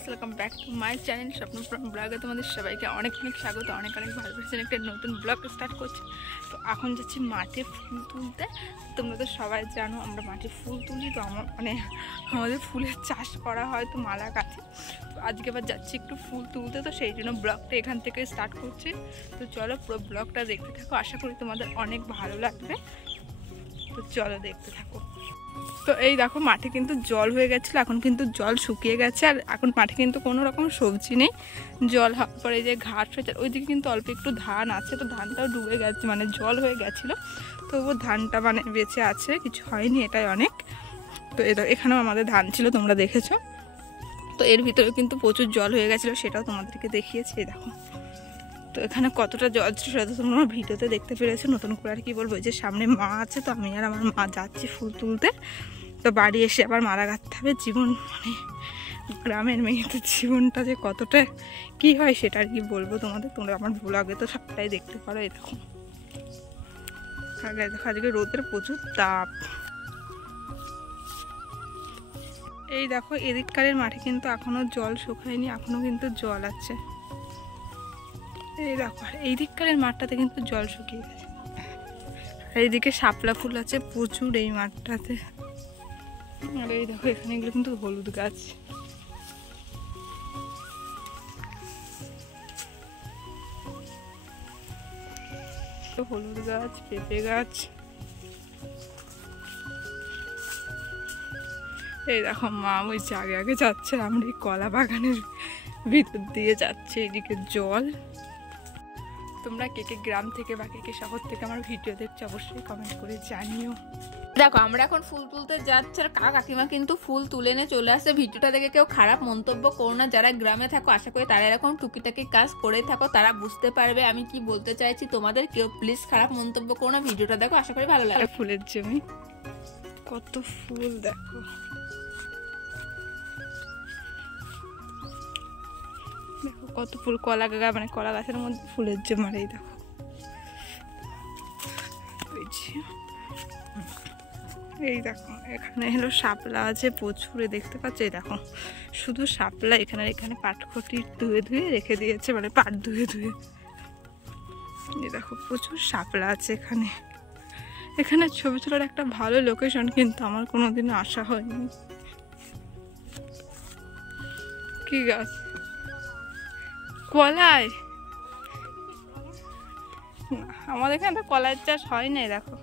Guys, welcome back to my channel Swapnapuram ব্লগে তোমাদের সবাইকে অনেক অনেক স্বাগত। অনেক অনেক ভালোবাসেন। একটা নতুন ব্লগ স্টার্ট করছি। তো এখন যাচ্ছি মাঠে ফুল তুলতে। তোমরা তো সবাই জানো আমরা মাঠে ফুল তুলি। তো আমাদের ফুলের চাষ করা হয় তো মালা গাছে। তো আজকে আবার যাচ্ছি একটু ফুল তুলতে, তো সেই জন্য ব্লগটা এখান থেকে স্টার্ট করছি। তো চলো পুরো ব্লগটা দেখতে থাকো, আশা করি তোমাদের অনেক ভালো লাগবে। তো চলো দেখতে থাকো। তো এই দেখো মাঠে কিন্তু জল হয়ে গেছিলো, এখন কিন্তু জল শুকিয়ে গেছে। আর এখন মাঠে কিন্তু কোনো রকম সবজি নেই। জল হওয়ার পরে যে ঘাস হয়েছে ওইদিকে কিন্তু অল্প একটু ধান আছে, তো ধানটাও ডুবে গেছে, মানে জল হয়ে গেছিলো। তবুও ধানটা মানে বেঁচে আছে, কিছু হয়নি, এটাই অনেক। তো এখানেও আমাদের ধান ছিল, তোমরা দেখেছো। তো এর ভিতরেও কিন্তু প্রচুর জল হয়ে গেছিলো, সেটাও তোমাদেরকে দেখিয়েছি। দেখো তো এখানে কতটা জল ছিল সেটা তো তোমরা ভিডিওতে দেখতে পেরেছো। নতুন করে আর কি বলবো, যে সামনে মা আছে, তো আমি আর আমার মা যাচ্ছি ফুল তুলতে। তো বাড়ি এসে আবার মারা গাঁথতে হবে। জীবন মানে গ্রামের মেয়েদের জীবনটা যে কতটা কি হয় সেটা আর কি বলবো তোমাদের। তোমরা আমার ব্লগে তো সবটাই দেখতে পারো। এই দেখো দেখো আজকে রোদের প্রচুর তাপ। এই দেখো এদিককারের মাঠে কিন্তু এখনো জল শুকায়নি, এখনো কিন্তু জল আছে। এই দেখো এই দিককারের মাঠটাতে কিন্তু জল শুকিয়ে গেছে। আর এইদিকে শাপলা ফুল আছে প্রচুর এই মাঠটাতে। আর এই দেখো এখানে এগুলো কিন্তু হলুদ গাছ। তো হলুদ গাছ, পেঁপে গাছ। এই দেখো মা ওই যে আগে আগে যাচ্ছে, আমরা এই কলা বাগানের ভিতর দিয়ে যাচ্ছে। এইদিকে জল। তোমরা কে কে গ্রাম থেকে বা কে কে শহর থেকে আমার ভিডিও দেখছো অবশ্যই কমেন্ট করে জানিও। দেখো আমরা এখন ফুল তুলতে যাচ্ছি, আর কাকিমা কিন্তু ফুল তুলে নিয়ে চলে আসছে। ভিডিওটা দেখে কেউ খারাপ মন্তব্য করো না। যারা গ্রামে থাকো আশা করি তারা এরকম টুকিটাকি কাজ করে থাকো, তারা বুঝতে পারবে আমি কি বলতে চাইছি। তোমাদের কেউ প্লিজ খারাপ মন্তব্য করো না। ভিডিওটা দেখো, আশা করি ভালো লাগে। ফুলের জমি, কত ফুল দেখো। দেখো কত ফুল, কলা মানে কলা গাছের মধ্যে ফুলের জমি। এই দেখো এই দেখো এখানে হলো শাপলা আছে প্রচুর, দেখতে পাচ্ছ। এই দেখো শুধু শাপলা। এখানে এখানে পাটখটি ধুয়ে ধুয়ে রেখে দিয়েছে, মানে পাট ধুয়ে ধুয়ে। এই দেখো প্রচুর শাপলা আছে এখানে। এখানে ছবি তোলার একটা ভালো লোকেশন, কিন্তু আমার কোনোদিনও আসা হয়নি। কি গাছ? কলাই? আমাদের এখানে তো কলাইয়ের চাষ হয় না। দেখো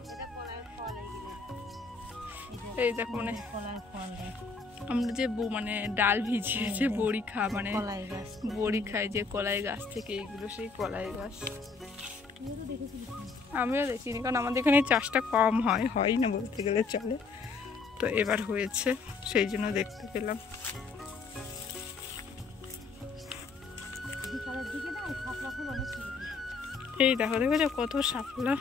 এই দেখো মানে আমরা যে মানে ডাল ভিজিয়ে যে বড়ি মানে বড়ি খাই যে কলাই গাছ থেকে, এইগুলো সেই কলাই গাছ। আমিও দেখিনি, কারণ আমাদের এখানে চাষটা কম হয় না বলতে গেলে চলে। তো এবার হয়েছে, সেই জন্য দেখতে পেলাম। এই দেখো দেখো কত শাপলা।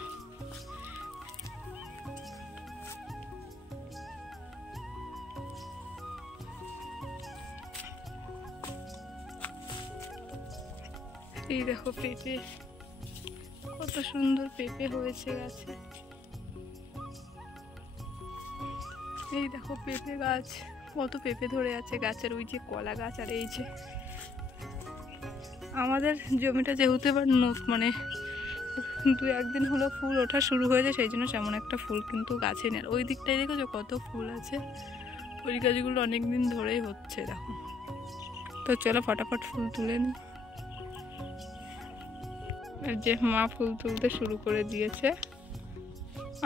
এই দেখো পেঁপে, কত সুন্দর পেঁপে হয়েছে গাছে। এই দেখো পেঁপে গাছ, কত পেঁপে ধরে আছে গাছের। ওই যে কলা গাছ। আর এই যে আমাদের জমিটা যেহেতু এবার মানে 2-1 দিন হলো ফুল ওঠা শুরু হয়েছে, সেই জন্য সেমন একটা ফুল কিন্তু গাছে নেই। ওই দিকটাই দেখো কত ফুল আছে, ওই গাছগুলো অনেকদিন ধরেই হচ্ছে দেখো। তো চলো ফটাফট ফুল তুলে নিই। যে মা ফুল তুলতে শুরু করে দিয়েছে,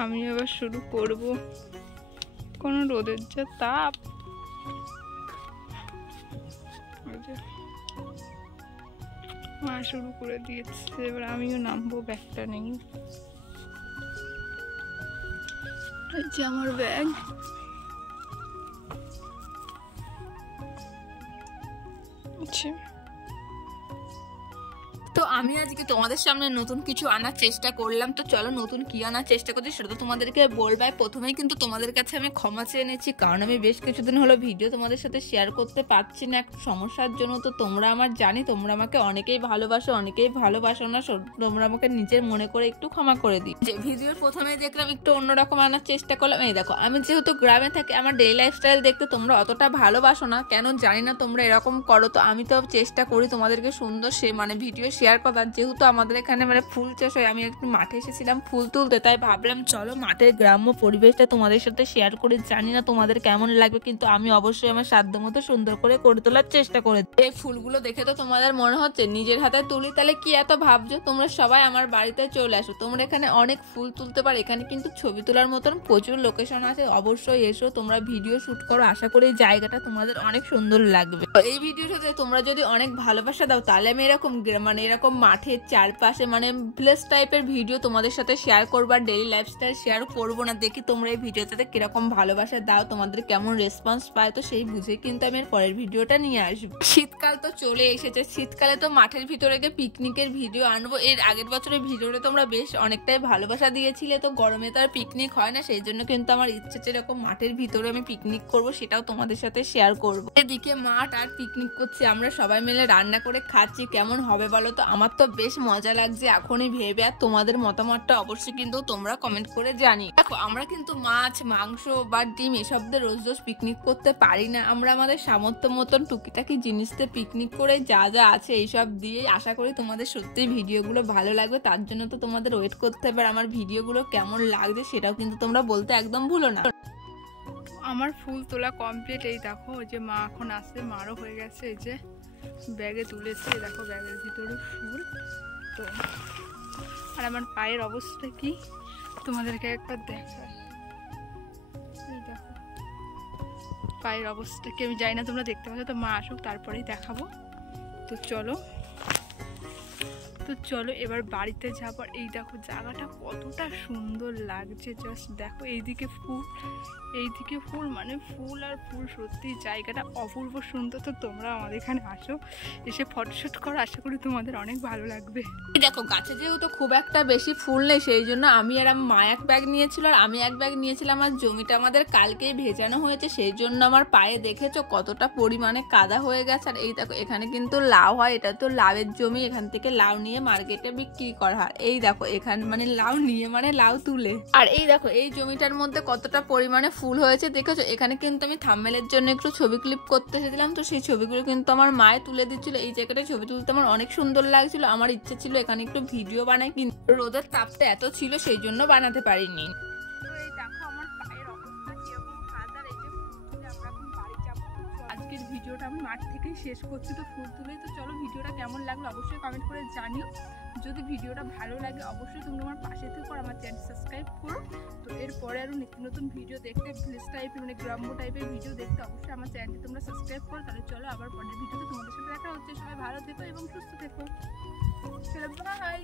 আমি আবার শুরু করব। কোন রোদের যে তাপ। মা শুরু করে দিয়েছে, এবার আমিও নামবো। ব্যাগটা নেই, যে আমার ব্যাগ। আচ্ছা তো আমি আজকে তোমাদের সামনে নতুন কিছু আনার চেষ্টা করলাম। তো চলো নতুন কি আনার চেষ্টা করছি সেটা তো তোমাদেরকে বলবাই। প্রথমেই কিন্তু তোমাদের কাছে আমি ক্ষমা চেয়ে নিচ্ছি, কারণ আমি বেশ কিছুদিন হলো ভিডিও তোমাদের সাথে শেয়ার করতে পারছি না এক সমস্যার জন্য। তো তোমরা আমার জানি তোমরা আমাকে অনেকেই ভালোবাসো না, তোমরা আমাকে নিজের মনে করে একটু ক্ষমা করে দিই। যে ভিডিওর প্রথমেই দেখলাম একটু অন্যরকম আনার চেষ্টা করলাম। এই দেখো, আমি যেহেতু গ্রামে থাকি, আমার ডেইলি লাইফস্টাইল দেখতে তোমরা অতটা ভালোবাসো না, কেন জানি না তোমরা এরকম করো। তো আমি তো চেষ্টা করি তোমাদেরকে সুন্দর ভিডিও শেয়ার করার। যেহেতু আমাদের এখানে ফুল চাষ হয়, আমি একটু মাঠে এসেছিলাম ফুল তুলতে, তাই ভাবলাম চলো মাঠের গ্রাম্য পরিবেশটা তোমাদের সাথে শেয়ার করে। জানি না তোমাদের কেমন লাগবে, কিন্তু আমি অবশ্যই আমার সাধ্য মতো সুন্দর করে তোলার চেষ্টা করে। এই ফুলগুলো দেখে তো তোমাদের মনে হচ্ছে নিজের হাতে তুলি, তাহলে কি এত ভাবছো? তোমরা সবাই আমার বাড়িতে চলে আসো, তোমরা এখানে অনেক ফুল তুলতে পারো। এখানে কিন্তু ছবি তোলার মতন প্রচুর লোকেশন আছে, অবশ্যই এসো, তোমরা ভিডিও শুট করো। আশা করি এই জায়গাটা তোমাদের অনেক সুন্দর লাগবে। এই ভিডিওটাতে তোমরা যদি অনেক ভালোবাসা দাও, তাহলে আমি এরকম এরকম মাঠের চারপাশে ভিলেজ টাইপের ভিডিও তোমাদের সাথে শেয়ার করবো, আর ডেইলি লাইফস্টাইল শেয়ার করবো না। দেখি তোমরা এই ভিডিওটাতে কিরকম ভালোবাসা দাও, তোমাদের কেমন রেসপন্স পায়। তো সেই বুঝে কিন্তু আমি এর পরের ভিডিওটা নিয়ে আসবো। শীতকাল তো চলে এসেছে, শীতকালে তো মাঠের ভিতরে গিয়ে পিকনিকের ভিডিও আনবো। এর আগের বছরের ভিডিওটা তোমরা বেশ অনেকটাই ভালোবাসা দিয়েছিলে। তো গরমে তো আর পিকনিক হয় না, সেই জন্য কিন্তু আমার ইচ্ছে এরকম মাঠের ভিতরে আমি পিকনিক করব, সেটাও তোমাদের সাথে শেয়ার করবো। এদিকে মাঠ আর পিকনিক করছি, আমরা সবাই মিলে রান্না করে খাচ্ছি। কেমন হবে বলো তো? আমার তো বেশ মজা লাগছে এখনই ভেবে। আর তোমাদের মতামতটা অবশ্যই কিন্তু তোমরা কমেন্ট করে জানি। দেখো, আমরা কিন্তু মাছ, মাংস বা ডিম এসব দিয়ে রোজ রোজ পিকনিক করতে পারি না। আমরা আমাদের সামর্থ্য মতন টুকিটাকি জিনিস দিয়ে পিকনিক করে যা যা আছে এইসব দিয়ে। আশা করি তোমাদের সত্যি ভিডিওগুলো ভালো লাগবে, তার জন্য তো তোমাদের ওয়েট করতে হবে। আমার ভিডিওগুলো কেমন লাগছে সেটাও কিন্তু তোমরা বলতে একদম ভুলো না। আমার ফুল তোলা কমপ্লিট। এই দেখো, যে মা এখন আসছে, মারও হয়ে গেছে। এই যে ব্যাগে তুলেছে, দেখো ব্যাগের ভিতরে ফুল। তো আর আমার পায়ের অবস্থা কি তোমাদেরকে একবার দেখাই। এই দেখো পায়ের অবস্থা কি, আমি জানি না তোমরা দেখতে পাচ্ছ। তো মা আসুক তারপরেই দেখাবো। তো চলো এবার বাড়িতে যাবো। এই দেখো জায়গাটা কতটা সুন্দর লাগছে, জাস্ট দেখো। এইদিকে ফুল ফুল আর ফুল, সত্যি জায়গাটা অপূর্ব সুন্দর। তো তোমরা আমাদের এখানে আসো, এসে ফটোশুট করো, আশা করি তোমাদের অনেক ভালো লাগবে। দেখো, গাছে যেহেতু খুব একটা বেশি ফুল নেই, সেই জন্য আমি আর মা এক ব্যাগ নিয়েছিল আর আমি এক ব্যাগ নিয়েছিলাম। আর জমিটা আমাদের কালকেই ভেজানো হয়েছে, সেই জন্য আমার পায়ে দেখেছো কতটা পরিমাণে কাদা হয়ে গেছে। আর এই দেখো, এখানে কিন্তু লাউ হয়, এটা তো লাউয়ের জমি, এখান থেকে লাউ নিয়ে মার্কেটে বিক্রি করা হয়। এই দেখো এখানে লাউ নিয়ে লাউ তুলে। আর এই দেখো, এই জমিটার মধ্যে কতটা পরিমাণে ফুল হয়েছে দেখেছো। এখানে কিন্তু আমি থাম্বনেলের জন্য একটু ছবি ক্লিপ করতে এসেছিলাম, তো সেই ছবিগুলো কিন্তু আমার মায়ে তুলে দিচ্ছিল। এই জায়গাটায় ছবি তুলতে আমার অনেক সুন্দর লাগছিল। আমার ইচ্ছে ছিল এখানে একটু ভিডিও বানাই, কিন্তু রোদের তাপটা এত ছিল সেই জন্য বানাতে পারিনি। আজকের ভিডিওটা আমি মাঠ থেকেই শেষ করছি, তো ফুল তুলেই। তো চলো, ভিডিওটা কেমন লাগলো অবশ্যই কমেন্ট করে জানিও। যদি ভিডিওটা ভালো লাগে অবশ্যই তোমরা আমার পাশে থেকো, আমার চ্যানেল সাবস্ক্রাইব করো। তো এরপরে আরও নিত্য নতুন ভিডিও দেখতে, ভিলেজ টাইপের গ্রাম্য টাইপের ভিডিও দেখতে অবশ্যই আমার চ্যানেলটি তোমরা সাবস্ক্রাইব করো। তাহলে চলো আবার পরের ভিডিওতে তোমাদের সাথে দেখা হচ্ছে। সবাই ভালো থেকো এবং সুস্থ থেকো। চলো, বাই।